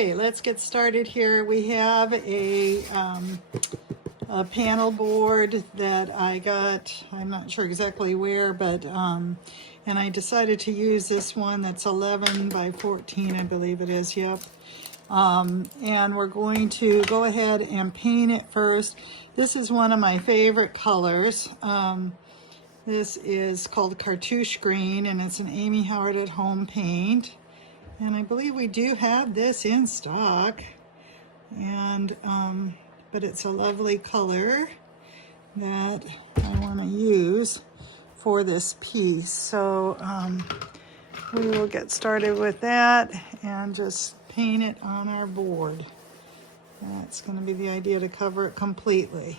Okay, let's get started here. We have a panel board that I got, I'm not sure exactly where, but and I decided to use this one that's 11 by 14, I believe it is, yep. And we're going to go ahead and paint it first. This is one of my favorite colors. This is called Cartouche Green, and it's an Amy Howard at Home paint. And I believe we do have this in stock. And but it's a lovely color that I want to use for this piece. So we will get started with that and just paint it on our board. That's going to be the idea, to cover it completely.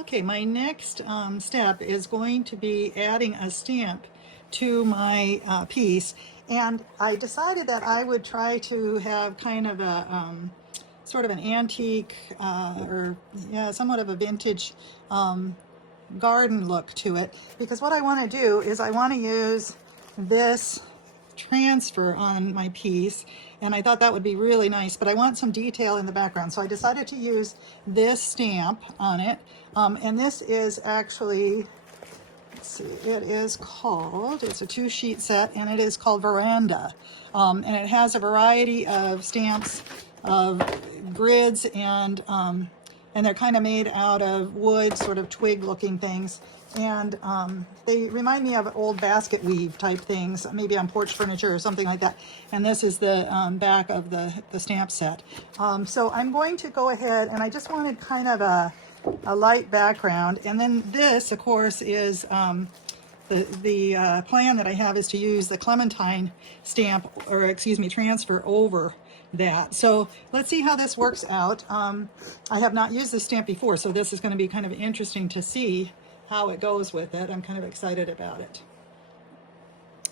Okay, my next step is going to be adding a stamp to my piece, and I decided that I would try to have kind of a sort of an antique or somewhat of a vintage garden look to it, because what I want to do is I want to use this transfer on my piece, and I thought that would be really nice, but I want some detail in the background, so I decided to use this stamp on it. And this is actually, let's see, it is called, it's a 2-sheet set, and it is called Veranda. And it has a variety of stamps of grids, and they're kind of made out of wood, sort of twig looking things. And they remind me of old basket weave type things, maybe on porch furniture or something like that. And this is the back of the stamp set. So I'm going to go ahead, and I just wanted kind of a light background. And then this, of course, is the plan that I have is to use the Clementine stamp, or excuse me, transfer over that. So let's see how this works out. I have not used this stamp before, so this is going to be kind of interesting to see how it goes with it. I'm kind of excited about it.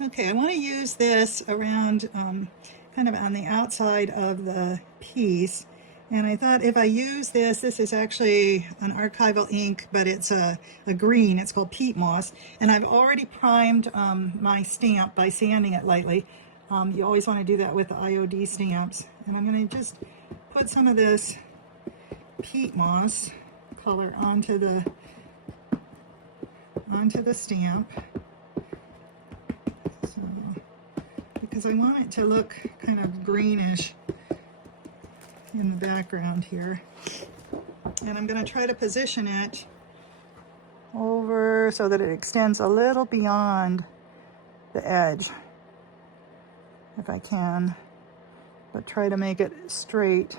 Okay, I want to use this around kind of on the outside of the piece. And I thought if I use this is actually an archival ink, but it's a green. It's called peat moss. And I've already primed my stamp by sanding it lightly. You always want to do that with the IOD stamps. And I'm going to just put some of this peat moss color onto the stamp. So, because I want it to look kind of greenish in the background here. And I'm going to try to position it over so that it extends a little beyond the edge, if I can, but try to make it straight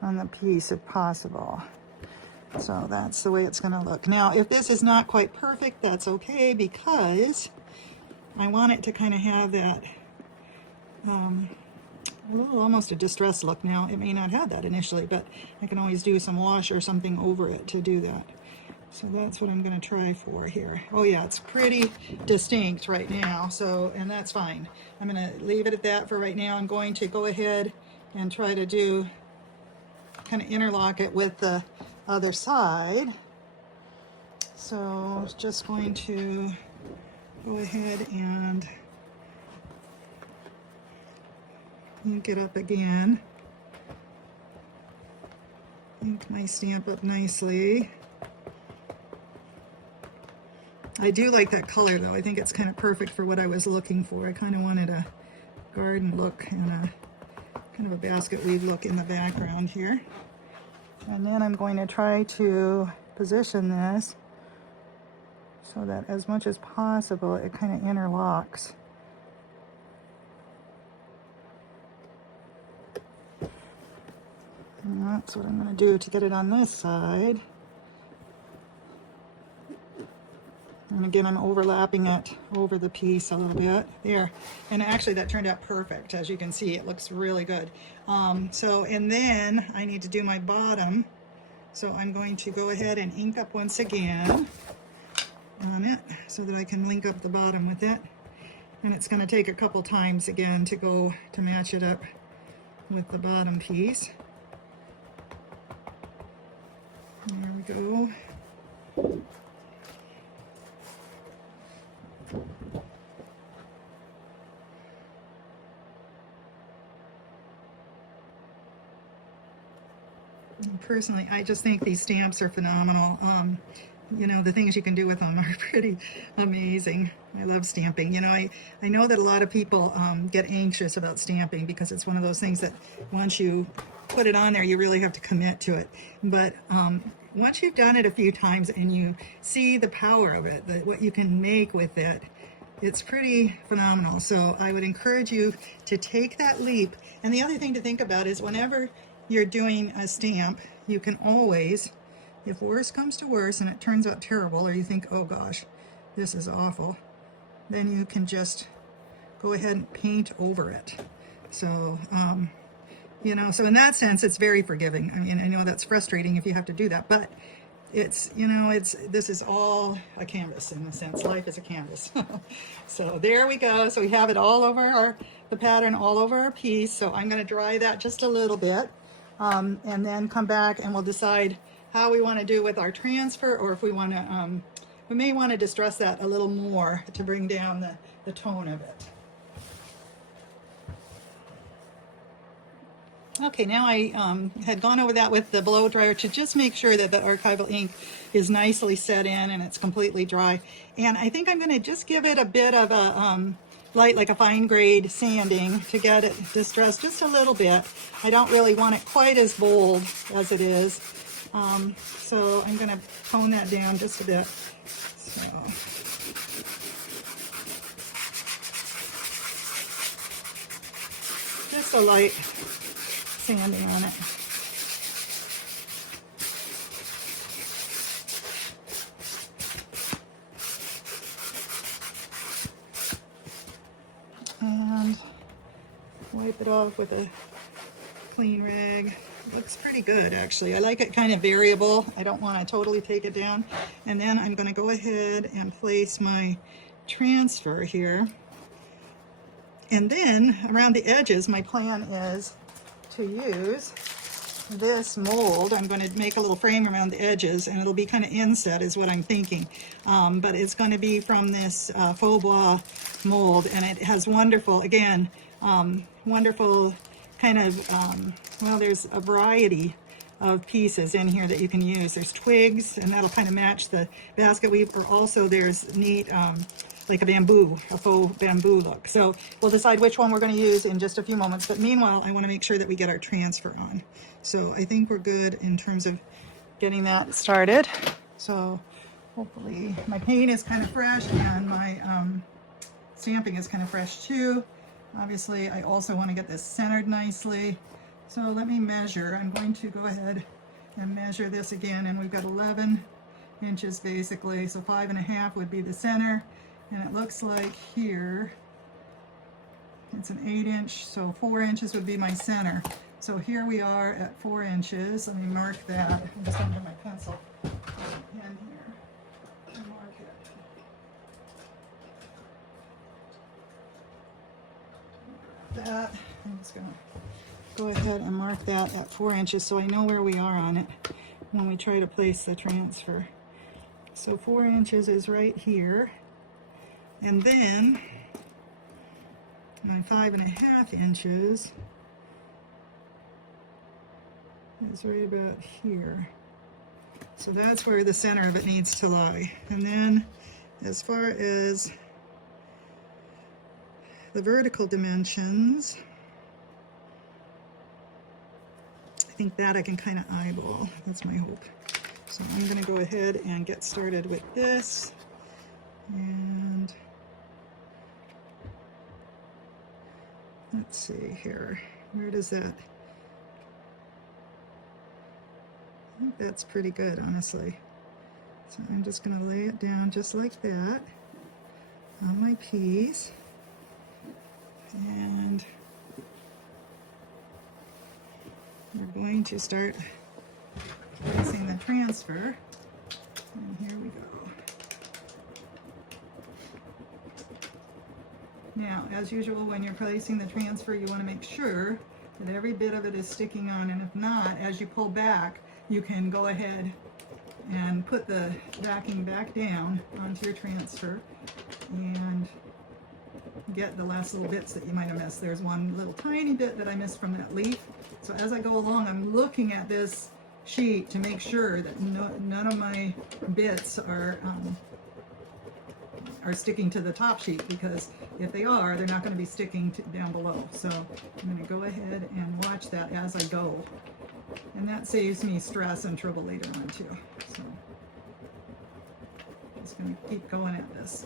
on the piece if possible. So that's the way it's going to look. Now, if this is not quite perfect, that's okay, because I want it to kind of have that a little, almost a distressed look. Now, it may not have that initially, but I can always do some wash or something over it to do that. So that's what I'm going to try for here. Oh yeah, it's pretty distinct right now, so, and that's fine. I'm going to leave it at that for right now. I'm going to go ahead and try to do, kind of interlock it with the other side. So just going to go ahead and ink it up again. Ink my stamp up nicely. I do like that color though. I think it's kind of perfect for what I was looking for. I kind of wanted a garden look and a kind of a basket weave look in the background here. And then I'm going to try to position this so that as much as possible it kind of interlocks. And that's what I'm going to do to get it on this side. And again, I'm overlapping it over the piece a little bit there. And actually that turned out perfect. As you can see, it looks really good. And then I need to do my bottom. So I'm going to go ahead and ink up once again on it so that I can link up the bottom with it. And it's going to take a couple times again to match it up with the bottom piece. There we go. Personally, I just think these stamps are phenomenal. You know, the things you can do with them are pretty amazing. I love stamping. You know, I know that a lot of people get anxious about stamping because it's one of those things that once you put it on there, you really have to commit to it. But once you've done it a few times and you see the power of it, what you can make with it, it's pretty phenomenal. So I would encourage you to take that leap. And the other thing to think about is whenever you're doing a stamp, you can always, if worse comes to worse and it turns out terrible, or you think, oh gosh, this is awful, then you can just go ahead and paint over it. So, you know, so in that sense, it's very forgiving. I mean, I know that's frustrating if you have to do that, but it's, you know, this is all a canvas in a sense. Life is a canvas. So there we go. So we have it all over the pattern all over our piece. So I'm going to dry that just a little bit. And then come back and we'll decide how we want to do with our transfer, or if we want to, we may want to distress that a little more to bring down the tone of it. Okay, now I had gone over that with the blow dryer to just make sure that the archival ink is nicely set in and it's completely dry. And I think I'm going to just give it a bit of a light, like a fine grade sanding, to get it distressed just a little bit. I don't really want it quite as bold as it is. So I'm going to tone that down just a bit. So. Just a light sanding on it. And wipe it off with a clean rag. It looks pretty good, actually. I like it kind of variable. I don't want to totally take it down. And then I'm going to go ahead and place my transfer here. And then around the edges, my plan is to use this mold. I'm going to make a little frame around the edges, and it'll be kind of inset is what I'm thinking. But it's going to be from this Faux Bois mold, and it has wonderful, again, wonderful kind of, well, there's a variety of pieces in here that you can use. There's twigs, and that'll kind of match the basket weave, or also there's neat, like a bamboo, a faux bamboo look. So we'll decide which one we're going to use in just a few moments. But meanwhile, I want to make sure that we get our transfer on. So I think we're good in terms of getting that started. So hopefully my paint is kind of fresh and my stamping is kind of fresh too. Obviously, I also want to get this centered nicely. So let me measure. I'm going to go ahead and measure this again, and we've got 11 inches basically. So 5.5 would be the center. And it looks like here it's an 8-inch, so 4 inches would be my center. So here we are at 4 inches. Let me mark that. I'm just going to get my pencil and here. that. I'm just going to go ahead and mark that at 4 inches so I know where we are on it when we try to place the transfer. So 4 inches is right here, and then my 5.5 inches is right about here. So that's where the center of it needs to lie. And then as far as the vertical dimensions, I think that I can kind of eyeball. That's my hope. So I'm going to go ahead and get started with this. And let's see here. Where does that? I think that's pretty good, honestly. So I'm just going to lay it down just like that on my piece. And we're going to start placing the transfer. And here we go. Now, as usual, when you're placing the transfer, you want to make sure that every bit of it is sticking on, and if not, as you pull back, you can go ahead and put the backing back down onto your transfer and get the last little bits that you might have missed. There's one little tiny bit that I missed from that leaf. So as I go along, I'm looking at this sheet to make sure that none of my bits are sticking to the top sheet, because if they are, they're not going to be sticking down below. So I'm going to go ahead and watch that as I go. And that saves me stress and trouble later on too. So I'm just going to keep going at this.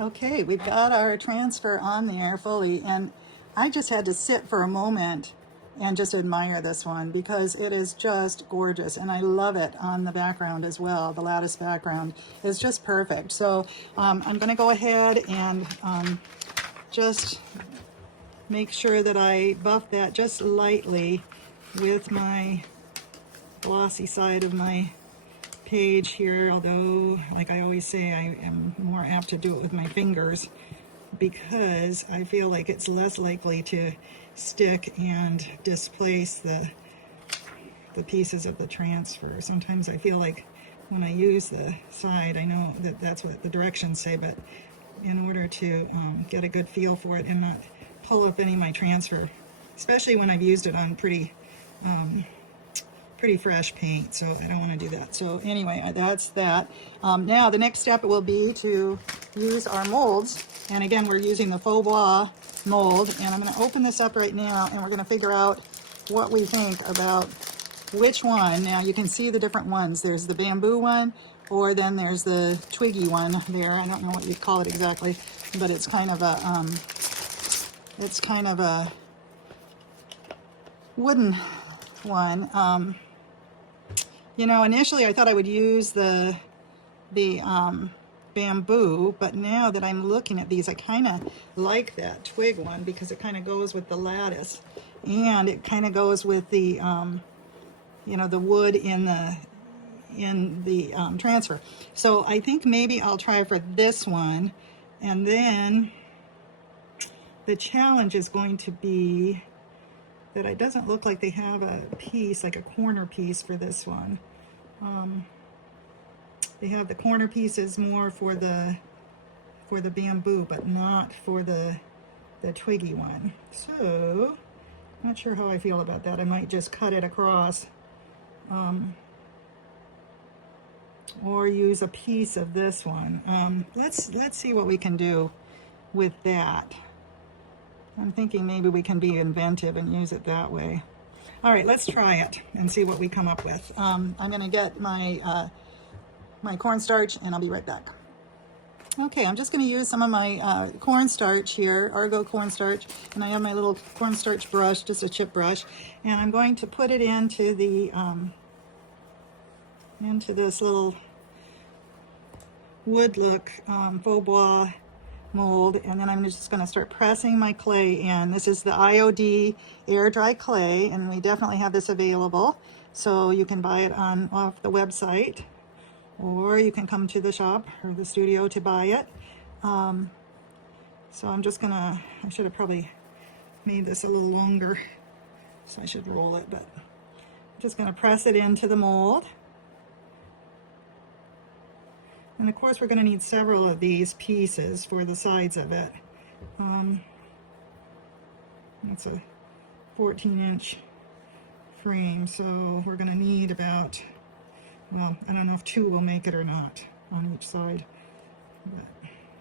Okay, we've got our transfer on there fully, and I just had to sit for a moment and just admire this one because it is just gorgeous, and I love it on the background as well. The lattice background is just perfect. So I'm going to go ahead and just make sure that I buff that just lightly with my glossy side of my page here, although like I always say, I am more apt to do it with my fingers because I feel like it's less likely to stick and displace the pieces of the transfer. Sometimes I feel like when I use the side, I know that that's what the directions say, but in order to get a good feel for it and not pull up any of my transfer, especially when I've used it on pretty fresh paint, so I don't want to do that. So anyway, that's that. Now the next step will be to use our molds, and again we're using the Faux Bois mold, and I'm going to open this up right now and we're going to figure out what we think about which one. Now you can see the different ones. There's the bamboo one, or then there's the twiggy one there. I don't know what you'd call it exactly, but it's kind of a wooden one. You know, initially I thought I would use the bamboo, but now that I'm looking at these, I kind of like that twig one because it kind of goes with the lattice, and it kind of goes with the you know, the wood in the transfer. So I think maybe I'll try for this one, and then the challenge is going to be that it doesn't look like they have a piece, like a corner piece for this one. They have the corner pieces more for the bamboo, but not for the twiggy one. So not sure how I feel about that. I might just cut it across, or use a piece of this one. Let's see what we can do with that. I'm thinking maybe we can be inventive and use it that way. All right, let's try it and see what we come up with. I'm going to get my my cornstarch, and I'll be right back. Okay, I'm just going to use some of my cornstarch here, Argo cornstarch, and I have my little cornstarch brush, just a chip brush, and I'm going to put it into the into this little wood look Faux Bois mold, and then I'm just going to start pressing my clay in. This is the IOD air dry clay, and we definitely have this available, so you can buy it off the website, or you can come to the shop or the studio to buy it. So I'm just gonna, I should have probably made this a little longer, so I should roll it, but I'm just gonna press it into the mold. And of course we're going to need several of these pieces for the sides of it. That's a 14-inch frame, so we're going to need about, well, I don't know if 2 will make it or not on each side. But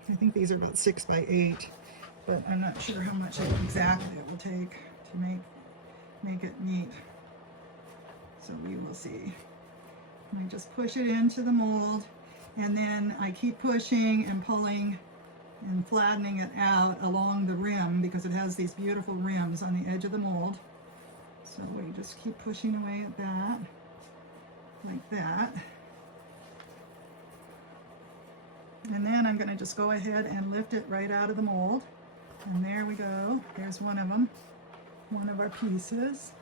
I think these are about 6 by 8, but I'm not sure how much exactly it will take to make it neat. So we will see. I just push it into the mold, and then I keep pushing and pulling and flattening it out along the rim, because it has these beautiful rims on the edge of the mold. So we just keep pushing away at that, like that. And then I'm going to just go ahead and lift it right out of the mold. And there we go. There's one of them, one of our pieces.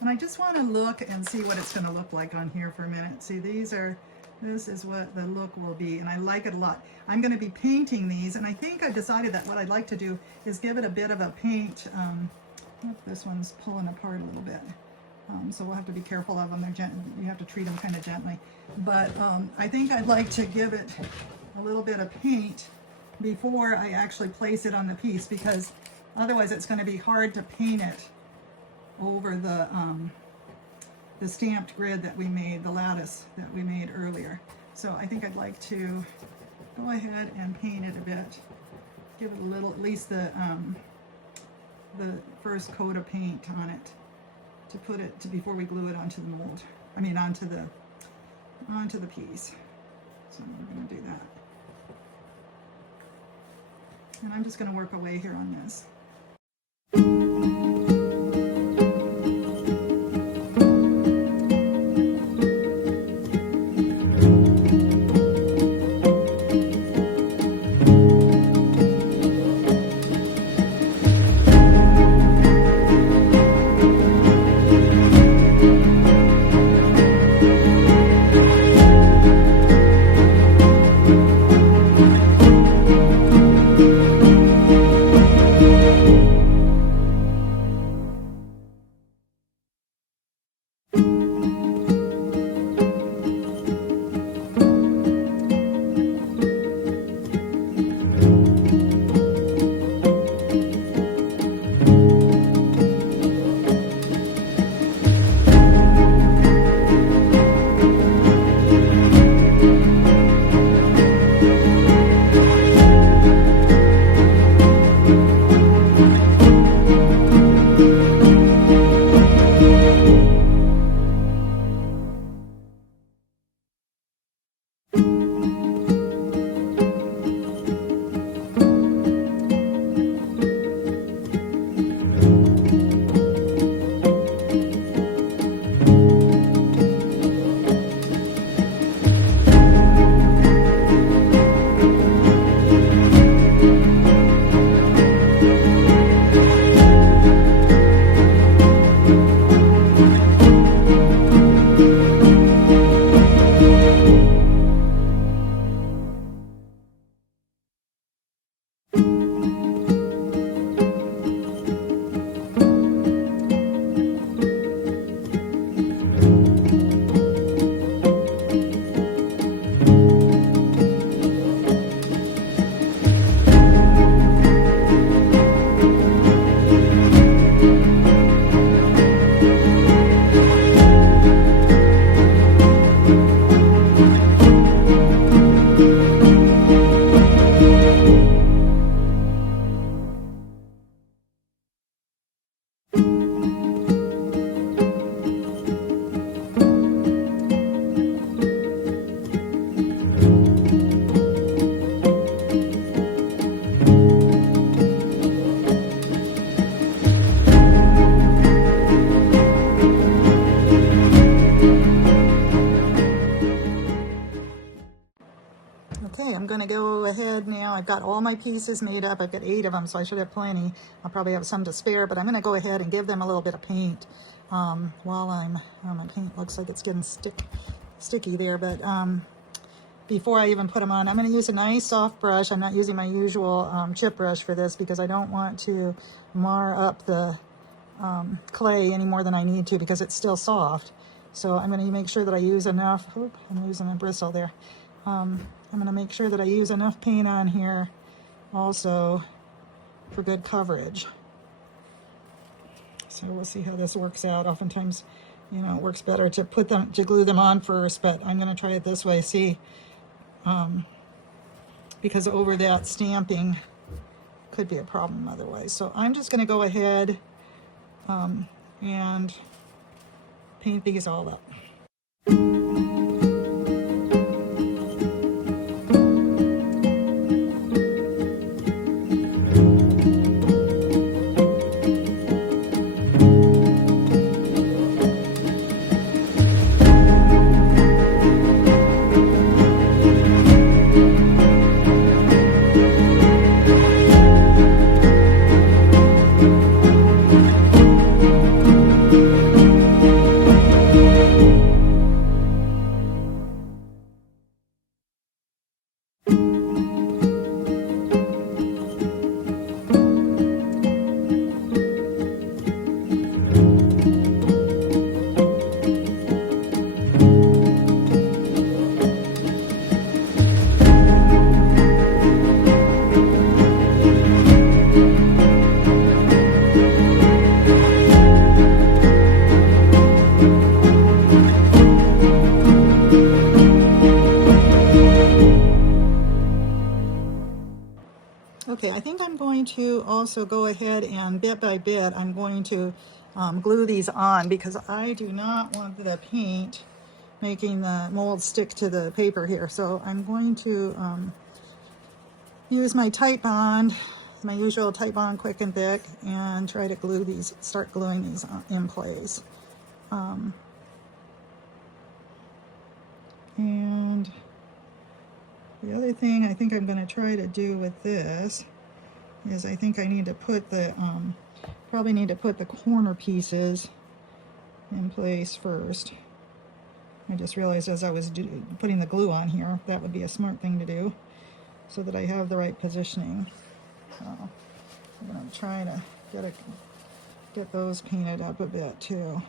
And I just want to look and see what it's going to look like on here for a minute. See, this is what the look will be, and I like it a lot. I'm going to be painting these, and I think I've decided that what I'd like to do is give it a bit of a paint. This one's pulling apart a little bit, so we'll have to be careful of them. You have to treat them kind of gently. But I think I'd like to give it a little bit of paint before I actually place it on the piece, because otherwise it's going to be hard to paint it over the stamped grid that we made, the lattice that we made earlier. So I think I'd like to go ahead and paint it a bit, give it a little, at least the first coat of paint on it, to put it to before we glue it onto the mold. I mean onto the piece. So we're going to do that. And I'm just going to work away here on this. Okay, I'm going to go ahead now. I've got all my pieces made up. I've got 8 of them, so I should have plenty. I'll probably have some to spare, but I'm going to go ahead and give them a little bit of paint while my paint looks like it's getting sticky there, but before I even put them on, I'm going to use a nice soft brush. I'm not using my usual chip brush for this because I don't want to mar up the clay any more than I need to because it's still soft. So I'm going to make sure that I use enough. Oop, I'm using a bristle there. I'm going to make sure that I use enough paint on here also for good coverage. So we'll see how this works out. Oftentimes, you know, it works better to glue them on first, but I'm going to try it this way. See, because over that stamping could be a problem otherwise. So I'm just going to go ahead and paint these all up. Okay, I think I'm going to also go ahead and bit by bit, I'm going to glue these on because I do not want the paint making the mold stick to the paper here. So I'm going to use my Tight Bond, my usual Tight Bond Quick and Thick, and try to glue these, start gluing these in place. And the other thing I think I'm going to try to do with this is I think I need to put the, probably need to put the corner pieces in place first. I just realized as I was putting the glue on here, that would be a smart thing to do so that I have the right positioning. So I'm going to try to get those painted up a bit too.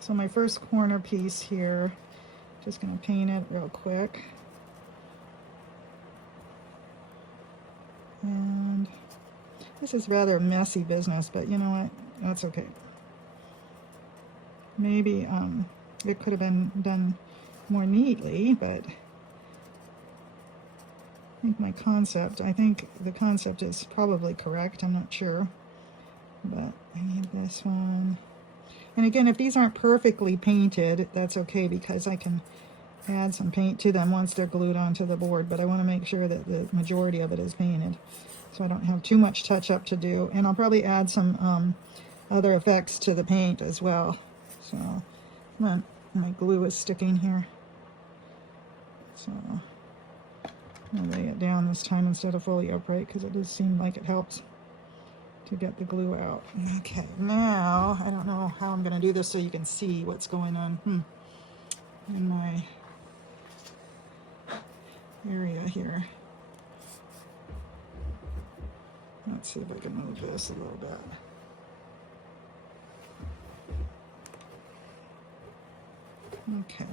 So my first corner piece here, just going to paint it real quick. And this is rather messy business, but you know what? That's okay. Maybe it could have been done more neatly, but I think the concept is probably correct. I'm not sure, but I need this one. And again, if these aren't perfectly painted, that's okay because I can add some paint to them once they're glued onto the board, but I want to make sure that the majority of it is painted so I don't have too much touch-up to do. And I'll probably add some other effects to the paint as well. So my glue is sticking here, so I'll lay it down this time instead of fully upright because it does seem like it helps to get the glue out. Okay, now I don't know how I'm going to do this so you can see what's going on in my area here. Let's see if I can move this a little bit. Okay.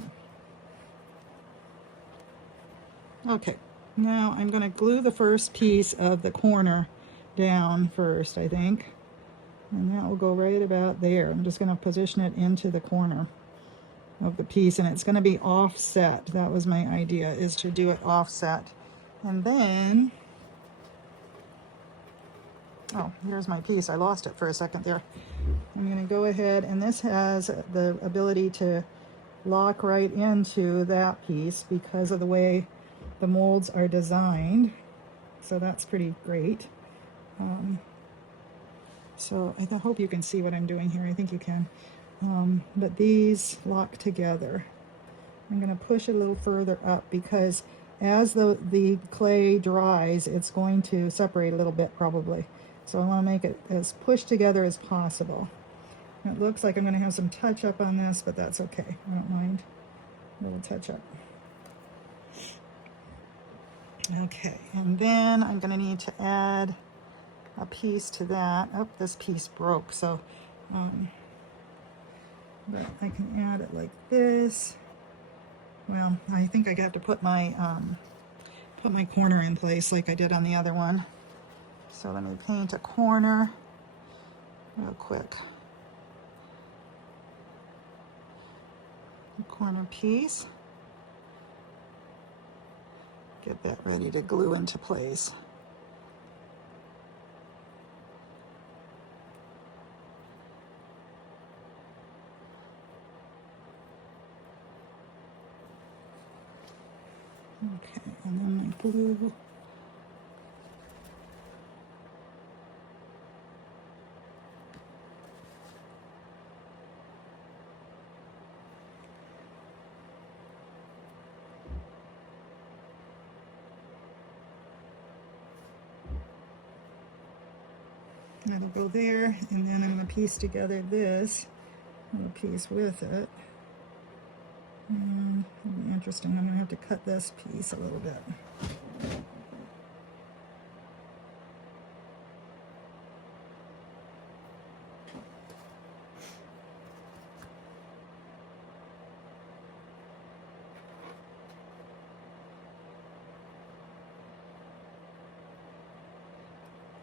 Okay, now I'm going to glue the first piece of the corner down first, I think. And that will go right about there. I'm just going to position it into the corner of the piece, and it's going to be offset. That was my idea, is to do it offset. And then, oh, here's my piece. I lost it for a second there. I'm going to go ahead, and this has the ability to lock right into that piece because of the way the molds are designed. So that's pretty great. So I hope you can see what I'm doing here. I think you can. But these lock together. I'm going to push it a little further up because as the clay dries, it's going to separate a little bit probably. So I want to make it as pushed together as possible. It looks like I'm going to have some touch up on this, but that's okay. I don't mind a little touch up. Okay, and then I'm going to need to add a piece to that. Oh, this piece broke, so but I can add it like this. Well, I think I have to put my corner in place like I did on the other one. So let me paint a corner real quick. A corner piece. Get that ready to glue into place. Okay, and then my glue. That'll go there, and then I'm going to piece together this little piece with it. And it'll be interesting. I'm going to have to cut this piece a little bit.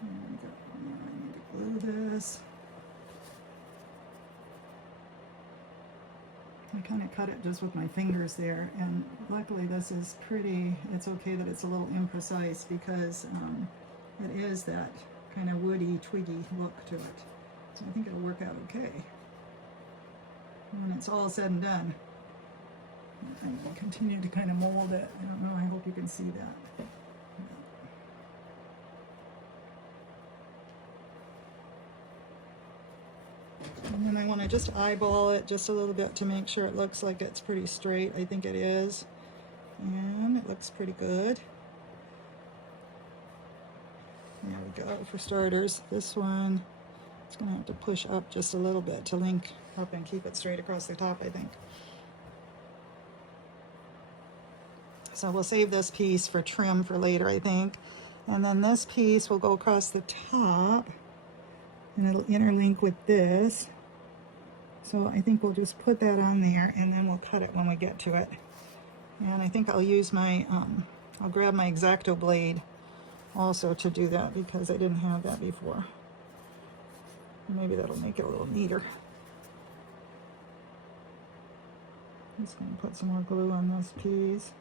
There we go. Now I need to glue this. I kind of cut it just with my fingers there, and luckily this is pretty, it's okay that it's a little imprecise because it is that kind of woody, twiggy look to it. So I think it'll work out okay. When it's all said and done, I will continue to kind of mold it. I don't know, I hope you can see that. And then I want to just eyeball it just a little bit to make sure it looks like it's pretty straight. I think it is. And it looks pretty good. There we go. For starters, this one, it's going to have to push up just a little bit to link up and keep it straight across the top, I think. So we'll save this piece for trim for later, I think. And then this piece will go across the top, and it'll interlink with this. So I think we'll just put that on there, and then we'll cut it when we get to it. And I think I'll use my, I'll grab my X-Acto blade also to do that because I didn't have that before. Maybe that'll make it a little neater. I'm just going to put some more glue on this piece.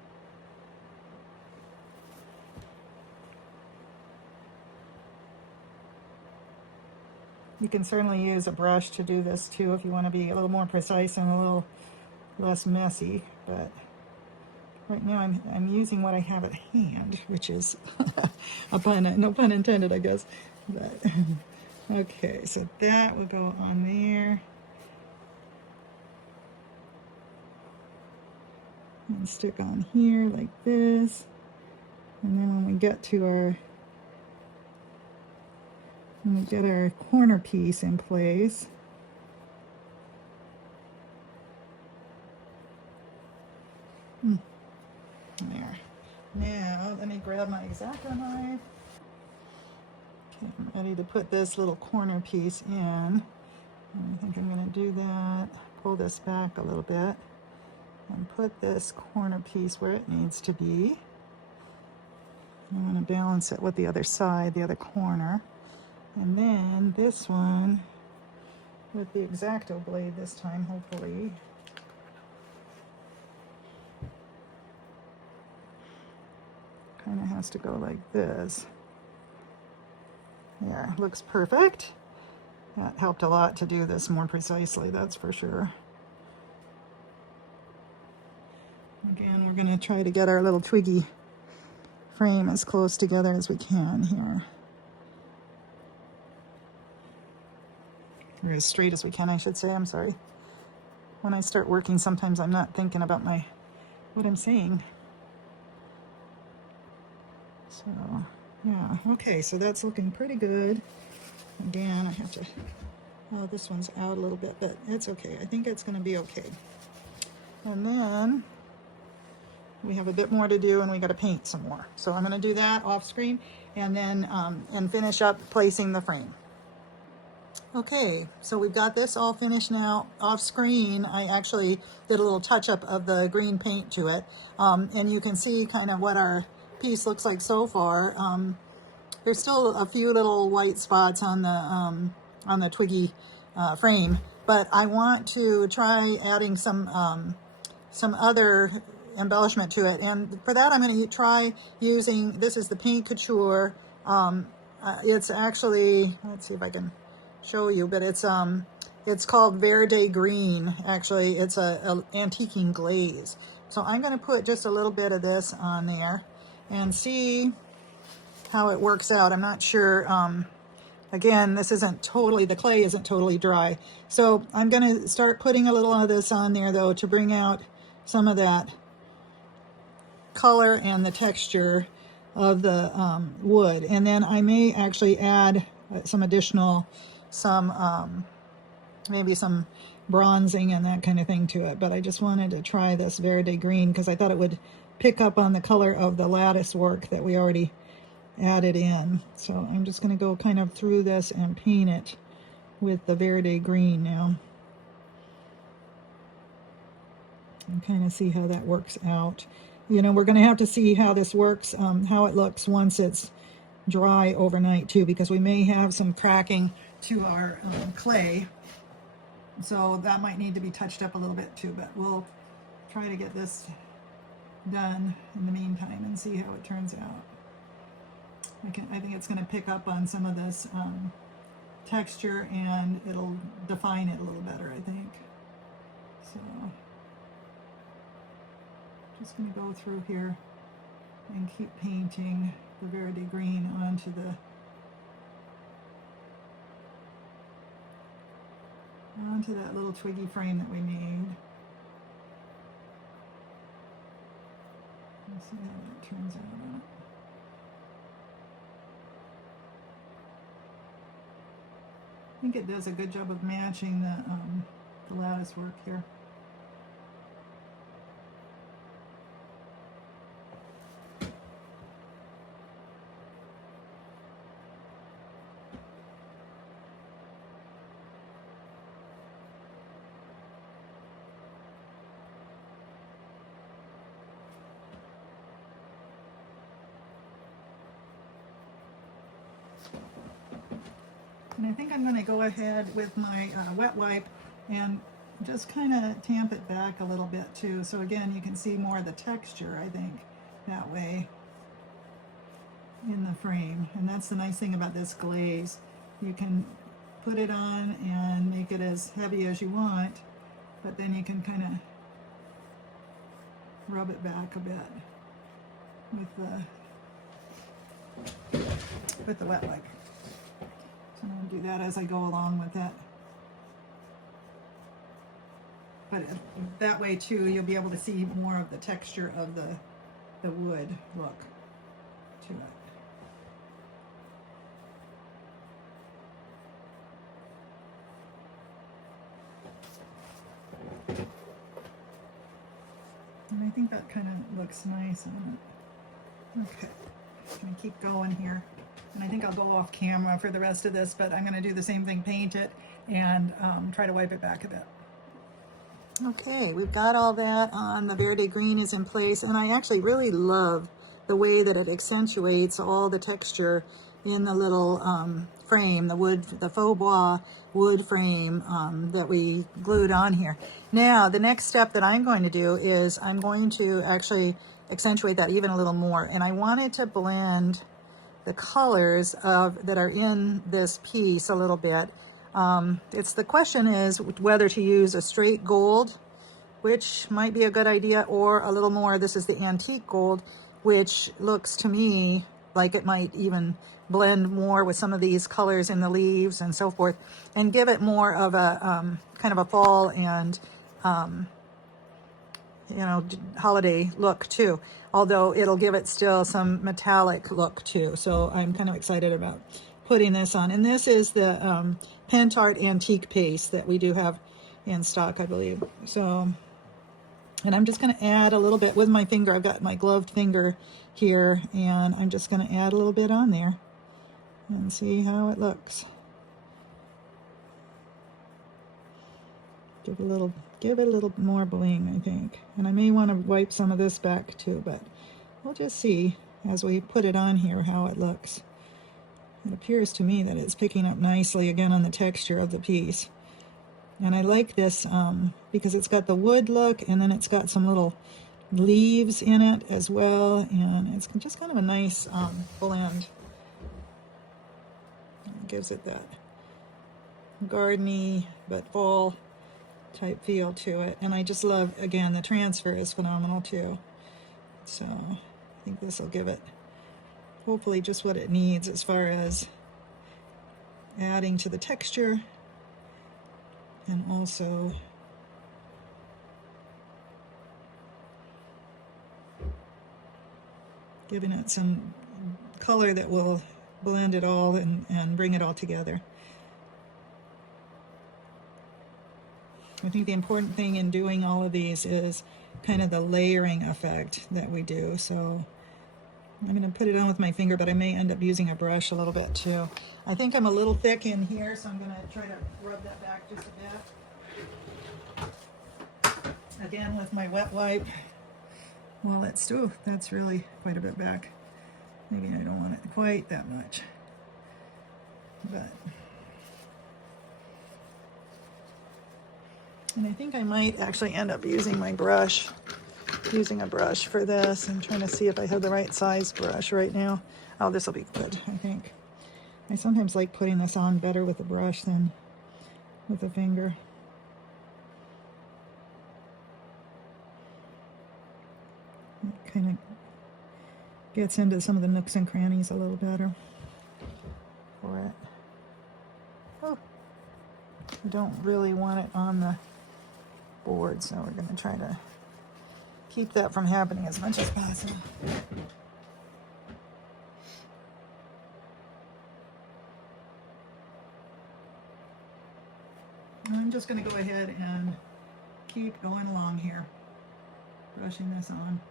You can certainly use a brush to do this too if you want to be a little more precise and a little less messy, but right now I'm using what I have at hand, which is a pun, no pun intended, I guess. But okay, so that will go on there. And stick on here like this. And then when we get to our corner piece in place, there. Now let me grab my X-Acto knife. Okay, I'm ready to put this little corner piece in. And I think I'm going to do that. Pull this back a little bit and put this corner piece where it needs to be. I'm going to balance it with the other side, the other corner. And then this one with the X-Acto blade this time, hopefully. Kind of has to go like this. Yeah, looks perfect. That helped a lot to do this more precisely, that's for sure. Again, we're going to try to get our little twiggy frame as close together as we can here. Or as straight as we can, I should say. I'm sorry. When I start working, sometimes I'm not thinking about my what I'm saying. So yeah, okay, so that's looking pretty good. Again, I have to, oh, this one's out a little bit, but it's okay. I think it's going to be okay. And then we have a bit more to do, and we got to paint some more. So I'm going to do that off screen, and then and finish up placing the frame. Okay, so we've got this all finished now. Off screen, I actually did a little touch up of the green paint to it, and you can see kind of what our piece looks like so far. There's still a few little white spots on the twiggy frame, but I want to try adding some other embellishment to it, and for that I'm going to try using, this is the Paint Couture. It's actually, let's see if I can show you, but it's called Verde Green. Actually, it's a antiquing glaze. So I'm going to put just a little bit of this on there and see how it works out. I'm not sure. Again, this isn't totally, the clay isn't totally dry. So I'm going to start putting a little of this on there though to bring out some of that color and the texture of the wood. And then I may actually add some additional, maybe some bronzing and that kind of thing to it. But I just wanted to try this Verde Green because I thought it would pick up on the color of the lattice work that we already added in. So I'm just going to go kind of through this and paint it with the Verde Green now. And kind of see how that works out. You know, we're going to have to see how this works, how it looks once it's dry overnight too, because we may have some cracking to our clay. So that might need to be touched up a little bit too, but we'll try to get this done in the meantime and see how it turns out. I think it's going to pick up on some of this texture, and it'll define it a little better, I think. So just going to go through here and keep painting the Verde Green onto that little twiggy frame that we made. Let's see how that turns out. I think it does a good job of matching the lattice work here. And I think I'm going to go ahead with my wet wipe and just kind of tamp it back a little bit too. So again, you can see more of the texture, I think, that way in the frame. And that's the nice thing about this glaze. You can put it on and make it as heavy as you want, but then you can kind of rub it back a bit with the wet wipe. So I'm going to do that as I go along with it. But that way too, you'll be able to see more of the texture of the wood look to it. And I think that kind of looks nice on it. Okay, I'm going to keep going here. And I think I'll go off camera for the rest of this, but I'm going to do the same thing, paint it, and try to wipe it back a bit. Okay, we've got all that on. The Verde Green is in place, and I actually really love the way that it accentuates all the texture in the little frame, the Faux Bois wood frame that we glued on here. Now, the next step that I'm going to do is I'm going to actually accentuate that even a little more, and I wanted to blend the colors that are in this piece a little bit. The question is whether to use a straight gold, which might be a good idea, or a little more, this is the antique gold, which looks to me like it might even blend more with some of these colors in the leaves and so forth, and give it more of a kind of a fall and you know, holiday look too, although it'll give it still some metallic look too. So I'm kind of excited about putting this on. And this is the Pentart Antique Paste that we do have in stock, I believe. So, and I'm just going to add a little bit with my finger. I've got my gloved finger here, and I'm just going to add a little bit on there and see how it looks. Give it a little more bling, I think. And I may want to wipe some of this back too, but we'll just see as we put it on here how it looks. It appears to me that it's picking up nicely again on the texture of the piece. And I like this because it's got the wood look, and then it's got some little leaves in it as well, and it's just kind of a nice blend. It gives it that gardeny but fall type feel to it. And I just love, again, the transfer is phenomenal too. So I think this will give it hopefully just what it needs as far as adding to the texture, and also giving it some color that will blend it all and bring it all together. I think the important thing in doing all of these is kind of the layering effect that we do. So I'm going to put it on with my finger, but I may end up using a brush a little bit too. I think I'm a little thick in here, so I'm going to try to rub that back just a bit. Again, with my wet wipe. Well, that's really quite a bit back. Maybe I don't want it quite that much. But, and I think I might actually end up using my brush, using a brush for this. I'm trying to see if I have the right size brush right now. Oh, this will be good, I think. I sometimes like putting this on better with a brush than with a finger. It kind of gets into some of the nooks and crannies a little better for it. Oh, I don't really want it on the board, so we're going to try to keep that from happening as much as possible. I'm just going to go ahead and keep going along here, brushing this on.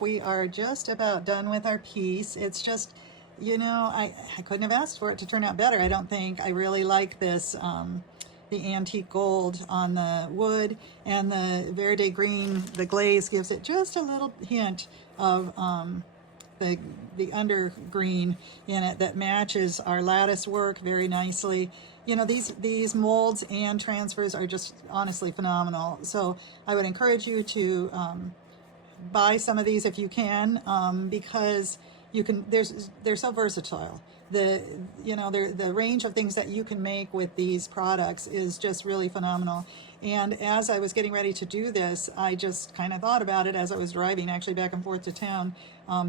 think we are just about done with our piece. It's just, you know, I couldn't have asked for it to turn out better. I don't think. I really like this, the antique gold on the wood, and the Verde green, the glaze gives it just a little hint of the under green in it that matches our lattice work very nicely. You know, these molds and transfers are just honestly phenomenal. So I would encourage you to buy some of these if you can, because you can. They're so versatile. The range of things that you can make with these products is just really phenomenal. And as I was getting ready to do this, I just kind of thought about it as I was driving actually back and forth to town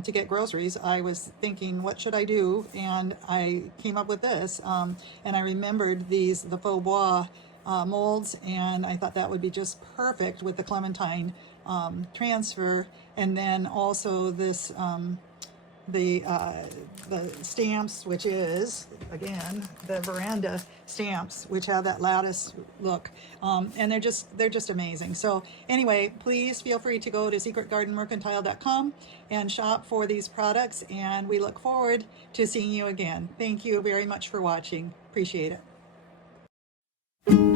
to get groceries. I was thinking, what should I do? And I came up with this. And I remembered the Faux Bois molds, and I thought that would be just perfect with the Clementine transfer. And then also this the stamps, which is again the Veranda stamps, which have that lattice look, and they're just amazing. So anyway, please feel free to go to secretgardenmercantile.com and shop for these products, and we look forward to seeing you again. Thank you very much for watching. Appreciate it.